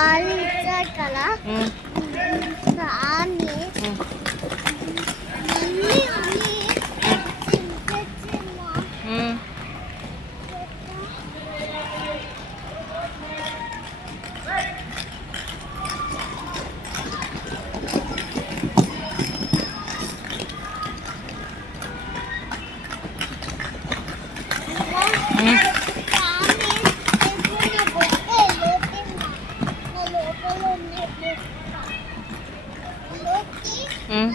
పాలు ఇచ్చారు కదా 嗯，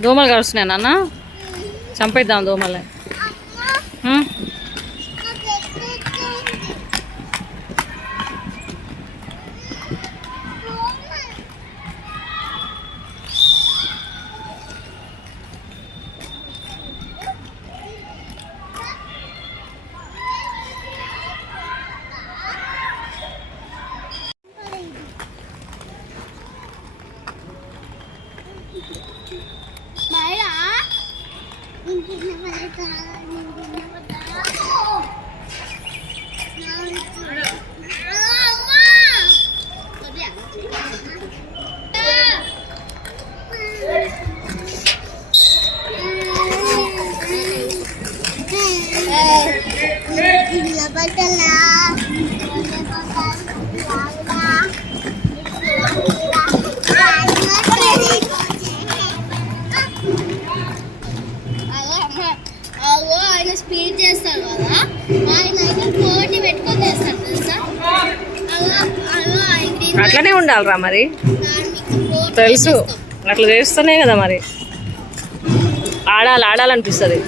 దోమలు కరుస్తున్నాయి నాన్న. చంపేద్దాం దోమల్ని. అట్లనే మరి? తెలుసు. అట్లా చేస్తూనే కదా మరి. ఆడాలి ఆడాలనిపిస్తుంది.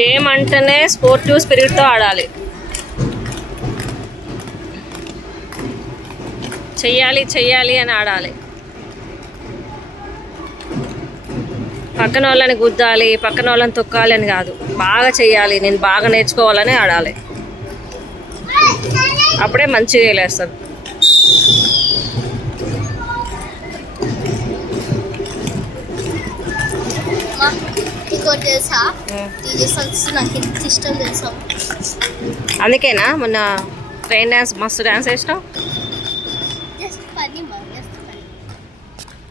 గేమ్ అంటేనే స్పోర్టివ్ స్పిరిట్తో ఆడాలి. చెయ్యాలి చెయ్యాలి అని ఆడాలి. పక్కన వాళ్ళని గుద్దాలి పక్కన వాళ్ళని తొక్కాలి అని కాదు. బాగా చెయ్యాలి నేను బాగా నేర్చుకోవాలని ఆడాలి. అప్పుడే మంచిగా వేలేస్తాను ఇంకోటి తెలుసా? డీజే సాంగ్స్ నాకు ఎంత ఇష్టం తెలుసా? అందుకేనా? మొన్న ట్రైన్ డ్యాన్స్ మస్తు డ్యాన్స్ వేసినావు జస్ట్ ఫనీ మా just funny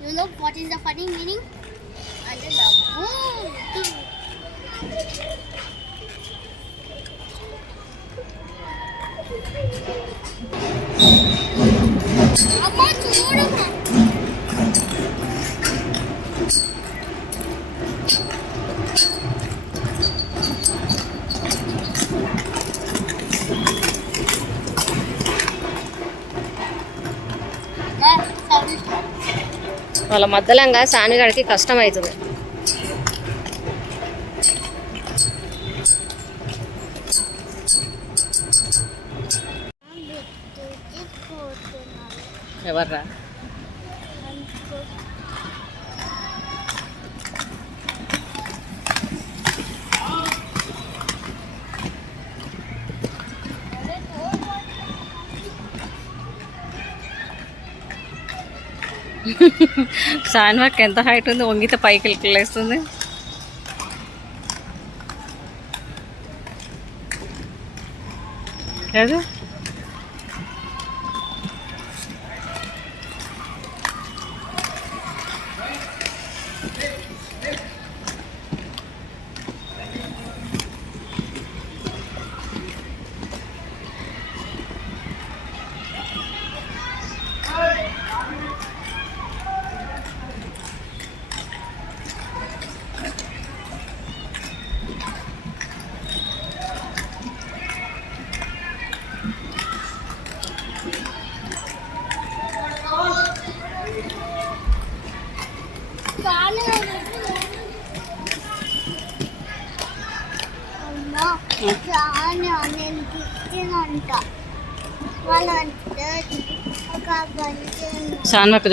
you know what is the funny meaning అంటే నవ్వు అమ్మా చూడమ్మా వాళ్ళ మధ్యలంగా సానిగాడికి కష్టం అవుతుంది. ఎవర్రా? సాన్వాక్ ఎంత హైట్ ఉంది వంగితే పైకి లేస్తుంది. కాదు అమ్మా చాలా నేను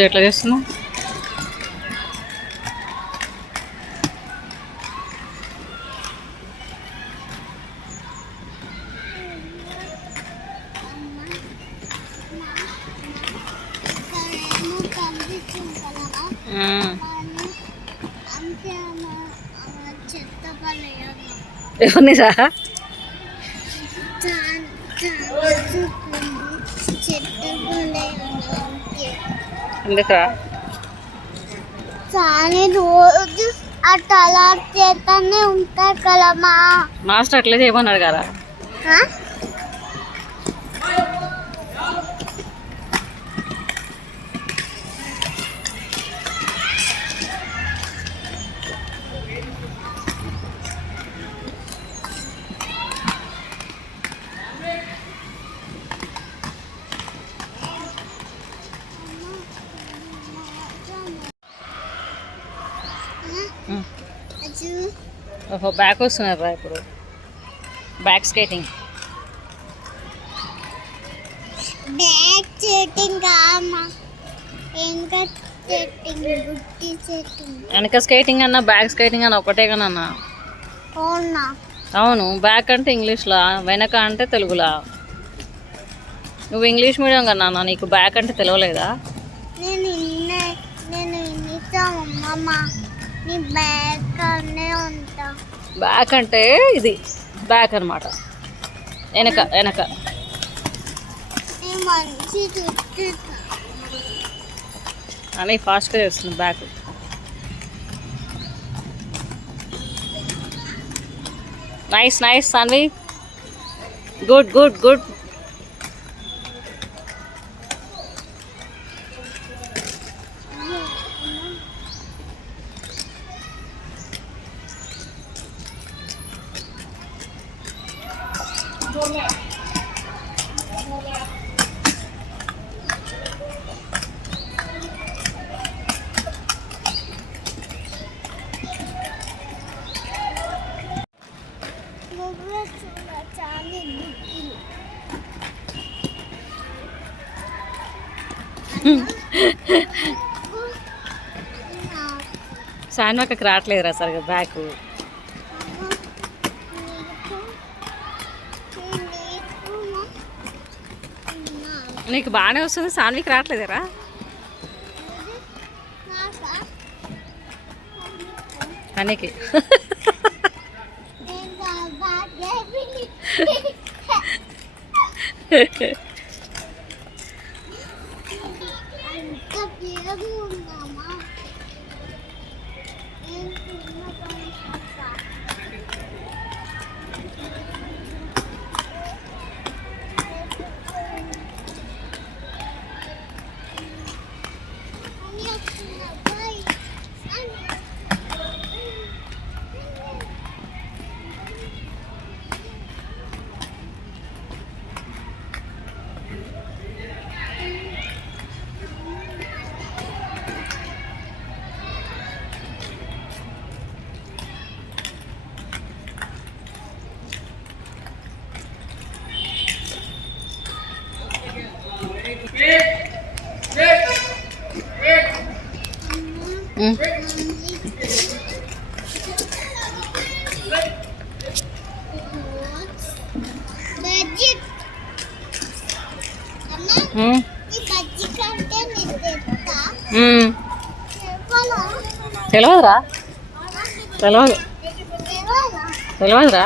ఎట్లా చేస్తున్నావు? ఎవరిని రా? ఎందుకురా చాలా రోజు అట్లా అలా చేతనే ఉంటారు కదమ్మా. మాస్టర్ అట్లా చేయమన్నాడు కదా ఓహో బ్యాక్ వస్తున్నారు రా ఇప్పుడు. బ్యాక్ స్కేటింగ్ బ్యాక్ ఇంకా సెట్టింగ్ వెనక స్కేటింగ్ అన్న బ్యాక్ స్కేటింగ్ అన్న ఒకటే కన్నా అవునా? అవును బ్యాక్ అంటే ఇంగ్లీష్లా వెనక అంటే తెలుగులా? నువ్వు ఇంగ్లీష్ మీడియం కన్నా నీకు బ్యాక్ అంటే తెలియలేదా నేను నేను బ్యాక్ అంటే ఇది బ్యాక్ అన్నమాట. వెనక వెనక. అని ఫాస్ట్గా చేస్తుంది back. Nice nice Sanvi. Good good good. సాన్వాకకి రావట్లేదురా సరిగా బ్యాక్. నీకు బాగానే వస్తుంది సాన్వికి రావట్లేదురా? అనికి. తెలియదురా తెలియదు తెలియదురా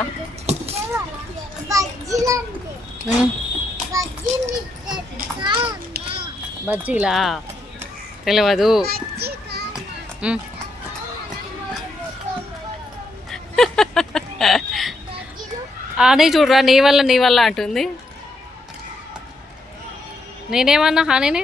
బజ్జీలా? తెలియదు హానీ అని చూడరా నీ వల్ల నీ వల్ల అంటుంది. నేనేమన్నా హానిని?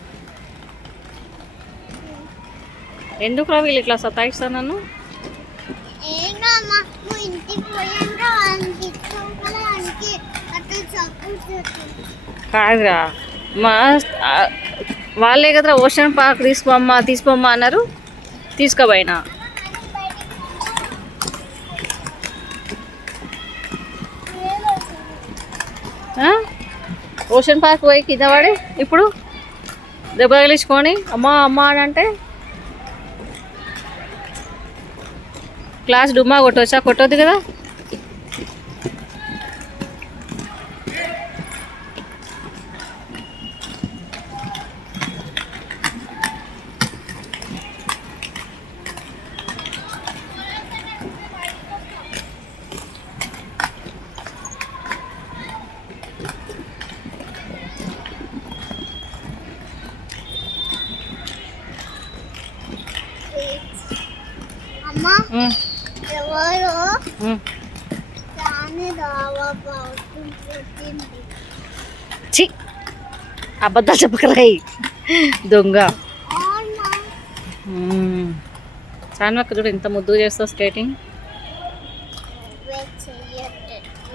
ఎందుకురా వీళ్ళు ఇట్లా సతాయిస్తారు నన్ను కాదురా. మా వాళ్ళే కదరా ఓషన్ పార్క్ తీసుకోమ్మా తీసుకోమ్మా అన్నారు. తీసుకోపోయినా. ఆ? ఓషన్ పార్క్ పోయి కింద పడి ఇప్పుడు? దెబ్బ తగిలించుకొని అమ్మా అమ్మా అని అంటే? క్లాస్ డుమ్మా కొట్టవచ్చా కొట్టొద్దు కదా? అబద్ధాలు చెప్పకరాయి. దొంగ. సాన్వక్క చూడు ఎంత ముద్దు చేస్తావు స్కేటింగ్.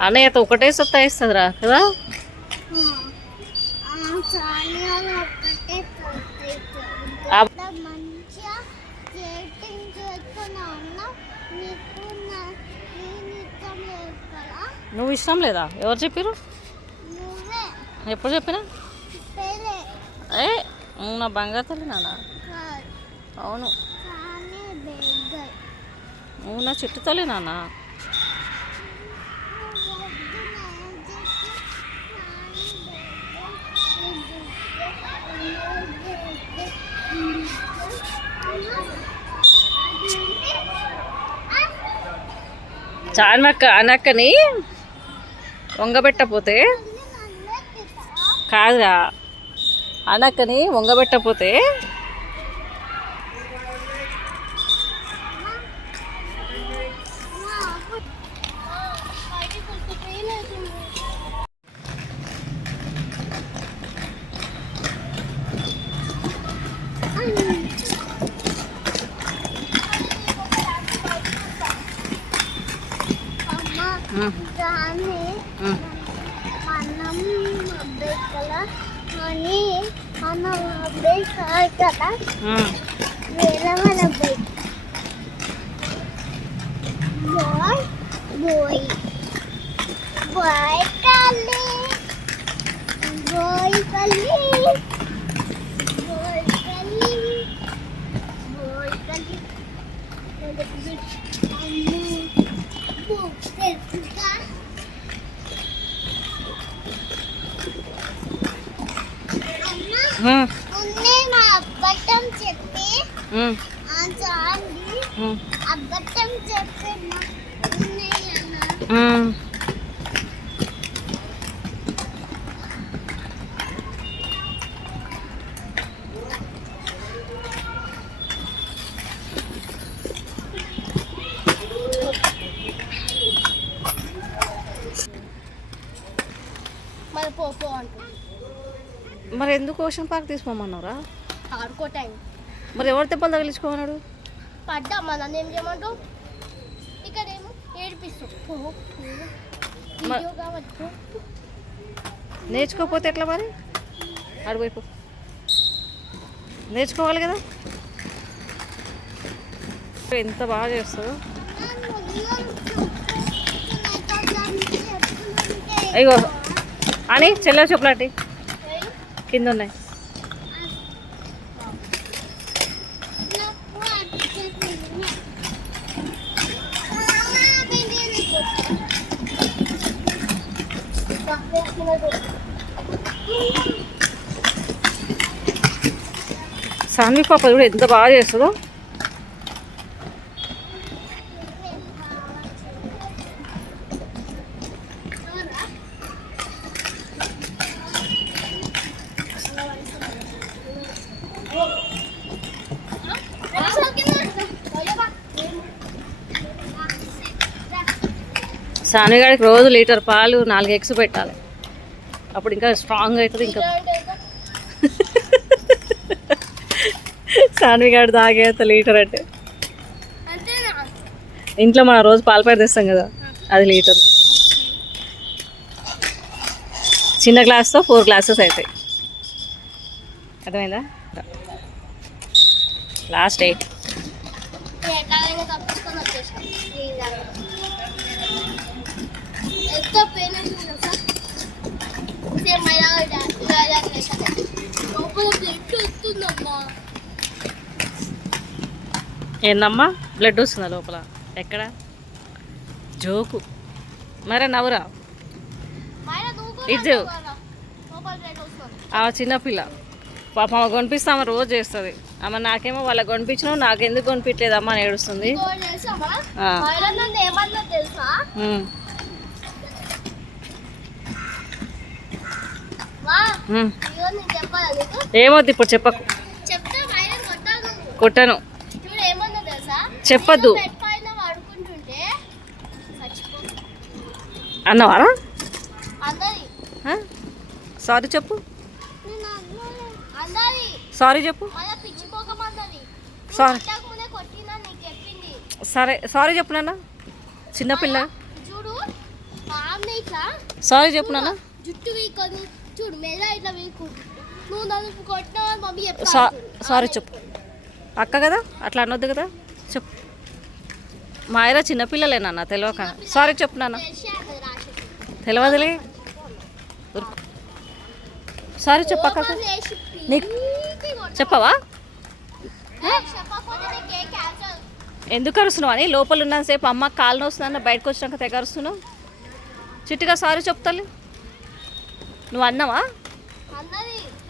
అన్నయ్యతో ఒకటే సత్తా ఇస్తుందిరా కదా? నువ్వు ఇష్టం లేదా? ఎవరు చెప్పారు ఎప్పుడు చెప్పినా? ఏ నా బంగారు తల్లి నాన్న అవును. నువ్వు నా చెట్టు తల్లి నాన్న చానక్క అనక్కని వంగబెట్టపోతే కాదురా. అనకని వంగబెట్టకపోతే ఉమ్, దాన్ని ఉమ్. మనం అబ్బాయి కదా అని మనం అబ్బాయి కాదు కదా ఉమ్. వేరే మన అబ్బాయి బాయ్ బాయ్ మరి ఎందుకు ఓషన్ పార్క్ తీసుకోమన్నారా ఆడుకో టైం. మరి ఎవరి దెబ్బలు తగిలించుకోమన్నాడు? పడ్డా మా నన్ను ఏం చేయమంటావు? ఇక్కడేమో ఏడిపిస్తావు. పో, పో. మ- వీడియో కావాలి పో. నేర్చుకోకపోతే ఎట్లా మరి? అడుగుపోయిపో నేర్చుకోవాలి కదా? ఎంత బాగా చేస్తుందో అయ్యో అని చెల్లె చెప్పులాంటి కింద ఉన్నాయి సాన్వి పాప కూడా ఎంత బాగా చేస్తుందో. సాన్వి గారికి రోజు లీటర్ పాలు నాలుగు ఎగ్స్ పెట్టాలి. అప్పుడు ఇంకా స్ట్రాంగ్ అవుతుంది ఇంకా. సాన్వి గారు తాగేంత లీటర్ అంటే. ఇంట్లో మనం రోజు పాలు ప్యాకెట్ తెస్తాం కదా అది లీటర్. చిన్న గ్లాస్తో ఫోర్ గ్లాసెస్ అవుతాయి అర్థమైందా? లాస్ట్ ఎయిట్ తప్పించుకొని వచ్చేసాం ఎంత పెయిన్ అవుతుంది సార్ సేమ్ మైనా లోపల బ్లడ్ వస్తుందమ్మా ఏందమ్మా? బ్లడ్ వస్తుందా లోపల? ఎక్కడ? జోకు. మరే నవ్వురా. ఇటు. ఆ చిన్నపిల్ల పాప ఆమె రోజు చేస్తుంది. ఆమె నాకేమో వాళ్ళకి కొనిపించినావు నాకు ఎందుకు కొనిపించలేదమ్మా అని ఏడుస్తుంది. ఏమొద్దు ఇప్పుడు చెప్పకు. కొట్టాను కొట్టను చూడు ఏమన్నా తెలుసా చెప్పొద్దు. చచ్చిపో. అన్నవారా? సారీ చెప్పు. అందరి. సారీ చెప్పు. సారీ. చెప్పింది. సరే సారీ చెప్పు నాన్న. చిన్నపిల్ల సారీ చెప్పు నాన్న. జుట్టు వీకొని చూడు మెల్ల ఇట్లా వీకు. నువ్వు నన్ను కొట్టినావు అని మమ్మీ సారీ చెప్పు. అక్క కదా? అట్లా అనొద్దు కదా? చెప్పు మా ఆయన చిన్నపిల్లలే నాన్న తెలియక సారీ చెప్పు నాన్న. తెలియదులే. సారీ చెప్పు అక్క. కోపం లేచి నీకు-. చెప్పవా? ఎందుకు అరుస్తున్నావు అని? లోపల ఉన్నంతసేపు అమ్మ కాలు నొస్తుందన్న బయటకు వచ్చినాక తెగ అరుస్తున్నావు. చిట్టుగా సారీ చెప్తాలి నువ్వు అన్నావా?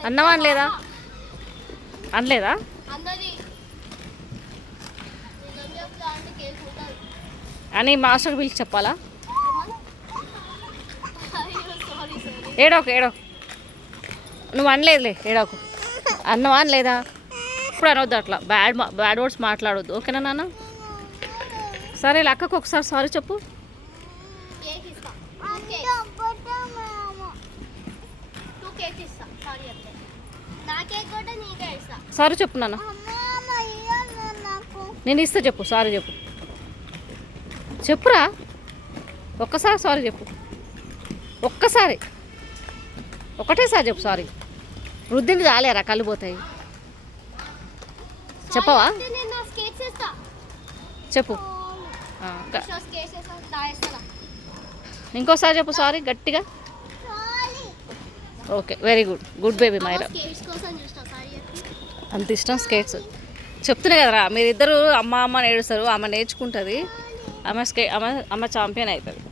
అన్నవా అనలేదా? అనలేదా? అని మాస్టర్ పిలిచి చెప్పాలా? ఏడోకు ఏడోకు నువ్వు అనలేదులే ఏడోకు అన్నవా అనలేదా? ఇప్పుడు అనొద్దు అట్లా. బ్యాడ్ మా- బ్యాడ్ వర్డ్స్ మాట్లాడొద్దు. ఓకేనా నాన్న? సరే అక్కకు ఒకసారి సారీ చెప్పు. సారీ చెప్పు నాన్న. నేను ఇస్తా చెప్పు సారీ చెప్పు. చెప్పురా. ఒక్కసారి సారీ చెప్పు. ఒక్కసారి. ఒకటేసారి చెప్పు సారీ. వృద్ధిని చాలేరా కళ్ళు పోతాయి. చెప్పవా? చెప్పు. ఇంకోసారి చెప్పు సారీ గట్టిగా. Okay very good. Good baby Myra. అంత ఇష్టం స్కేట్స్ చెప్తున్నాయి కదరా మీరిద్దరు అమ్మ అమ్మ అని ఏడుస్తారు ఆమె నేర్చుకుంటుంది. ఆమె స్కే ఆమె ఆమె ఛాంపియన్ అవుతుంది.